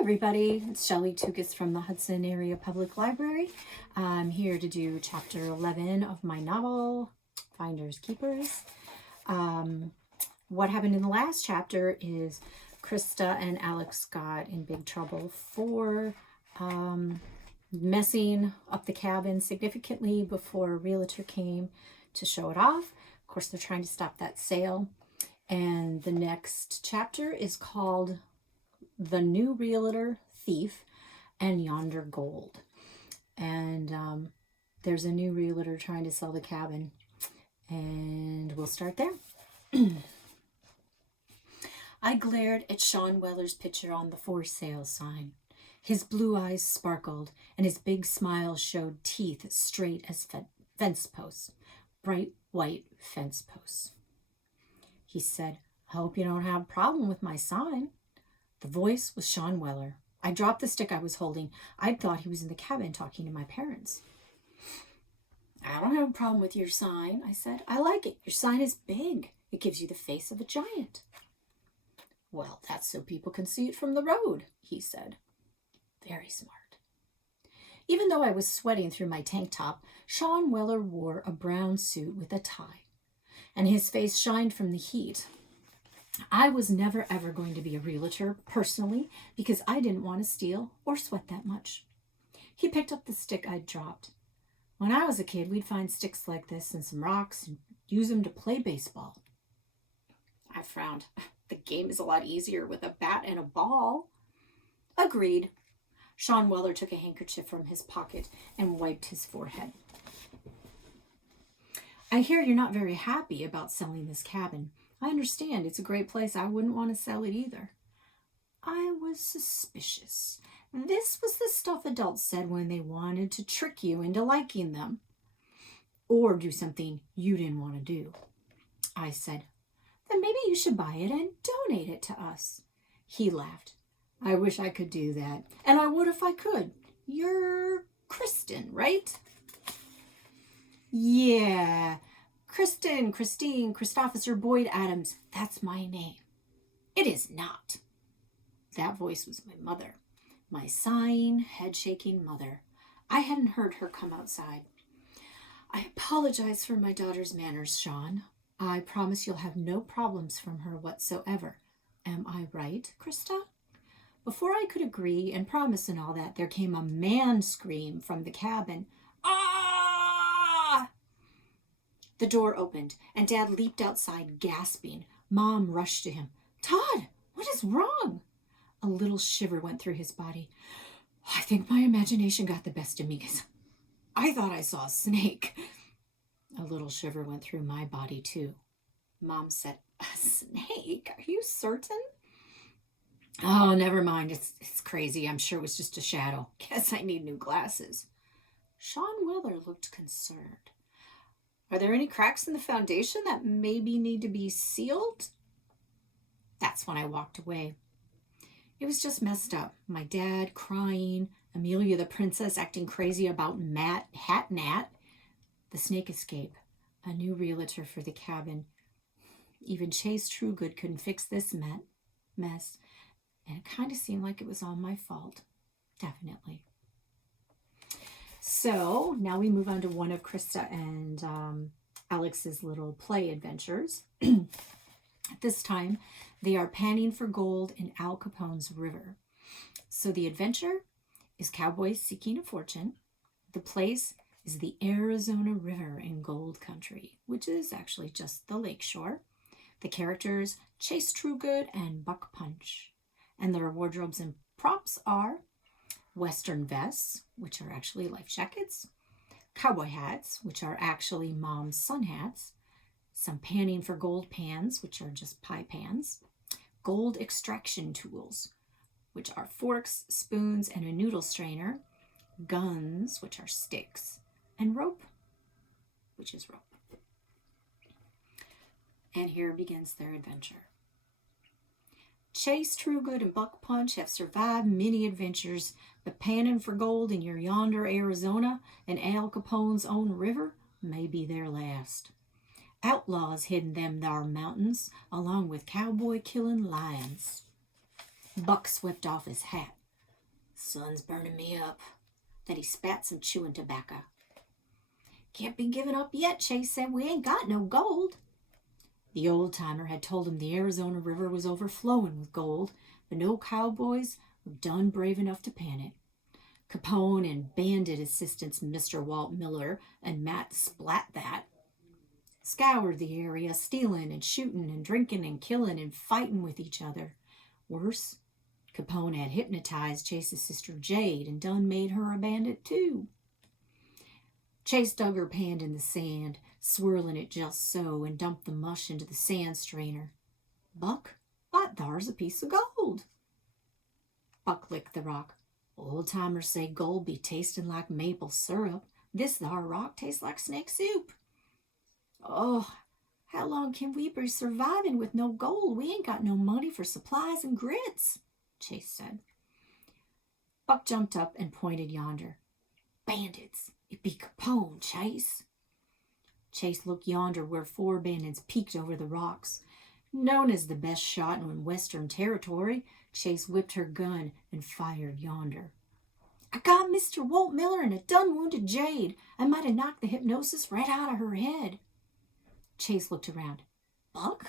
everybody, it's Shelley Tugas from the Hudson Area Public Library. I'm here to do chapter 11 of my novel, Finders Keepers. What happened in the last chapter is Krista and Alex got in big trouble for messing up the cabin significantly before a realtor came to show it off. Of course, they're trying to stop that sale. And the next chapter is called The New Realtor, Thief, and Yonder Gold. And there's a new realtor trying to sell the cabin. And we'll start there. I glared at Sean Weller's picture on the for sale sign. His blue eyes sparkled, and his big smile showed teeth straight as fence posts, bright white fence posts. He said, "I hope you don't have a problem with my sign." The voice was Sean Weller. I dropped the stick I was holding. I thought he was in the cabin talking to my parents. "I don't have a problem with your sign," I said. "I like it. Your sign is big. It gives you the face of a giant." "Well, that's so people can see it from the road," he said. Very smart. Even though I was sweating through my tank top, Sean Weller wore a brown suit with a tie, and his face shined from the heat. I was never ever going to be a realtor personally because I didn't want to steal or sweat that much. He picked up the stick I'd dropped. When I was a kid, we'd find sticks like this and some rocks and use them to play baseball. I frowned. The game is a lot easier with a bat and a ball. Agreed. Sean Weller took a handkerchief from his pocket and wiped his forehead. "I hear you're not very happy about selling this cabin. I understand. It's a great place. I wouldn't want to sell it either." I was suspicious. This was the stuff adults said when they wanted to trick you into liking them or do something you didn't want to do. I said, "Then maybe you should buy it and donate it to us." He laughed. "I wish I could do that, and I would if I could. You're Kristen, right?" "Yeah. Kristen, Christine, Christopher Boyd Adams. That's my name." "It is not." That voice was my mother. My sighing, head-shaking mother. I hadn't heard her come outside. "I apologize for my daughter's manners, Sean. I promise you'll have no problems from her whatsoever. Am I right, Krista?" Before I could agree and promise and all that, there came a man scream from the cabin. "Ah!" The door opened, and Dad leaped outside, gasping. Mom rushed to him. "Todd, what is wrong?" A little shiver went through his body. "I think my imagination got the best of me because I thought I saw a snake." A little shiver went through my body, too. Mom said, "A snake? Are you certain?" "Oh, never mind. It's crazy. I'm sure it was just a shadow. Guess I need new glasses." Sean Weller looked concerned. "Are there any cracks in the foundation that maybe need to be sealed?" That's when I walked away. It was just messed up. My dad crying, Amelia the princess acting crazy about Hat Nat, the snake escape, a new realtor for the cabin. Even Chase Trugood couldn't fix this mess. And it kind of seemed like it was all my fault. Definitely. So now we move on to one of Krista and Alex's little play adventures. At this time, they are panning for gold in Al Capone's river. So the adventure is cowboys seeking a fortune. The place is the Arizona River in Gold Country, which is actually just the lakeshore. The characters, Chase Trugood and Buck Punch. And their wardrobes and props are Western vests, which are actually life jackets, cowboy hats, which are actually mom's sun hats, some panning for gold pans, which are just pie pans, gold extraction tools, which are forks, spoons, and a noodle strainer, guns, which are sticks, and rope, which is rope. And here begins their adventure. Chase Trugood and Buck Punch have survived many adventures, but panning for gold in your yonder Arizona and Al Capone's own river may be their last. Outlaws hid them thar mountains, along with cowboy killing lions. Buck swept off his hat. Sun's burning me up. Then he spat some chewing tobacco. Can't be given up yet, Chase said. We ain't got no gold. The old-timer had told him the Arizona River was overflowing with gold, but no cowboys were done brave enough to pan it. Capone and bandit assistants Mr. Walt Miller and Matt Splat-That scoured the area, stealing and shooting and drinking and killing and fighting with each other. Worse, Capone had hypnotized Chase's sister Jade and done made her a bandit too. Chase dug her pan in the sand, swirling it just so, and dumped the mush into the sand strainer. Buck, that thar's a piece of gold. Buck licked the rock. Old-timers say gold be tasting like maple syrup. This thar rock tastes like snake soup. Oh, how long can we be surviving with no gold? We ain't got no money for supplies and grits, Chase said. Buck jumped up and pointed yonder. Bandits. It be Capone, Chase. Chase looked yonder where 4 bandits peeked over the rocks. Known as the best shot in Western Territory, Chase whipped her gun and fired yonder. I got Mr. Walt Miller and it done wounded Jade. I might have knocked the hypnosis right out of her head. Chase looked around. Buck?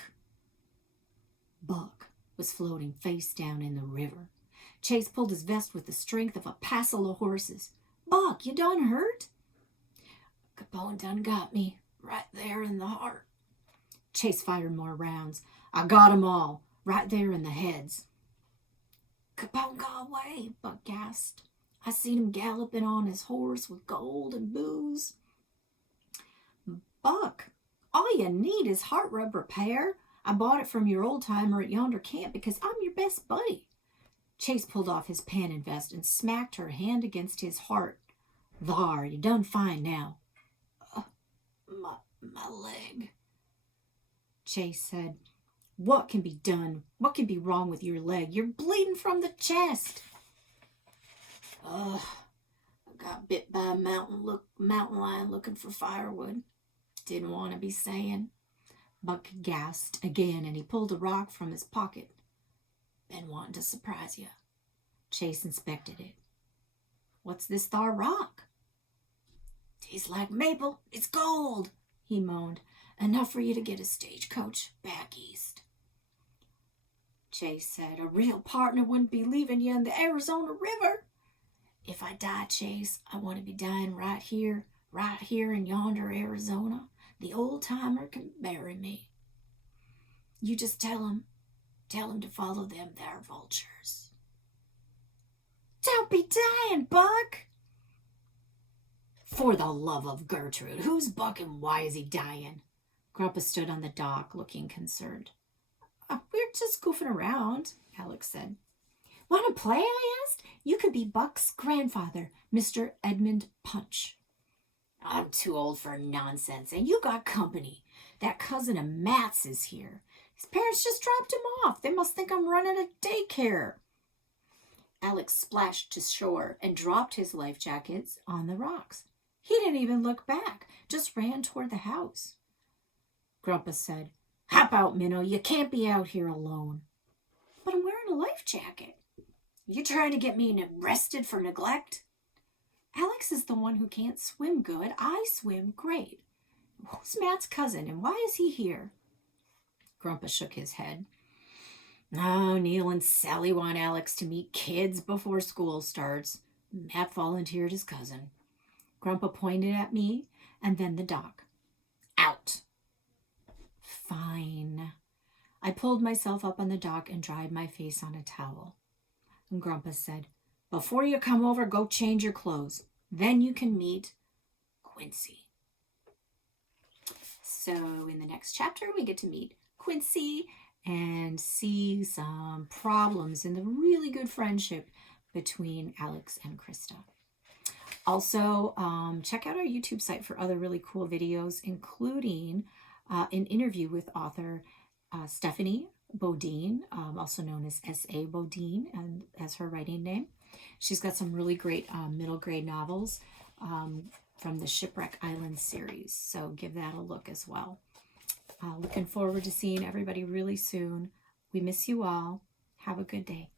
Buck was floating face down in the river. Chase pulled his vest with the strength of a passel of horses. Buck, you done hurt? Capone done got me, right there in the heart. Chase fired more rounds. I got 'em all, right there in the heads. Capone got away, Buck gasped. I seen him galloping on his horse with gold and booze. Buck, all you need is heart rub repair. I bought it from your old-timer at yonder camp because I'm your best buddy. Chase pulled off his pan and vest and smacked her hand against his heart. Thar, you done fine now. My leg. Chase said, what can be done? What can be wrong with your leg? You're bleeding from the chest. I got bit by a mountain lion looking for firewood. Didn't want to be saying. Buck gasped again, and he pulled a rock from his pocket. Been wanting to surprise you. Chase inspected it. What's this thar rock? Tastes like maple. It's gold, he moaned. Enough for you to get a stagecoach back east. Chase said, a real partner wouldn't be leaving you in the Arizona River. If I die, Chase, I want to be dying right here in yonder Arizona. The old-timer can bury me. You just tell him to follow them there vultures. Don't be dying, Buck. For the love of Gertrude, who's Buck and why is he dying? Grandpa stood on the dock, looking concerned. We're just goofing around, Alex said. Want to play, I asked. You could be Buck's grandfather, Mr. Edmund Punch. I'm too old for nonsense, and you got company. That cousin of Matt's is here. His parents just dropped him off. They must think I'm running a daycare. Alex splashed to shore and dropped his life jackets on the rocks. He didn't even look back, just ran toward the house. Grandpa said, Hop out, Minnow. You can't be out here alone. But I'm wearing a life jacket. You trying to get me arrested for neglect? Alex is the one who can't swim good. I swim great. Who's Matt's cousin, and why is he here? Grandpa shook his head. Oh, Neil and Sally want Alex to meet kids before school starts. Matt volunteered his cousin. Grandpa pointed at me and then the dock. Out. Fine. I pulled myself up on the dock and dried my face on a towel. And Grandpa said, Before you come over, go change your clothes. Then you can meet Quincy. So in the next chapter, we get to meet Quincy and see some problems in the really good friendship between Alex and Krista. Also, check out our YouTube site for other really cool videos, including an interview with author Stephanie Bodine, also known as S.A. Bodine, and as her writing name. She's got some really great middle grade novels from the Shipwreck Island series, so give that a look as well. Looking forward to seeing everybody really soon. We miss you all. Have a good day.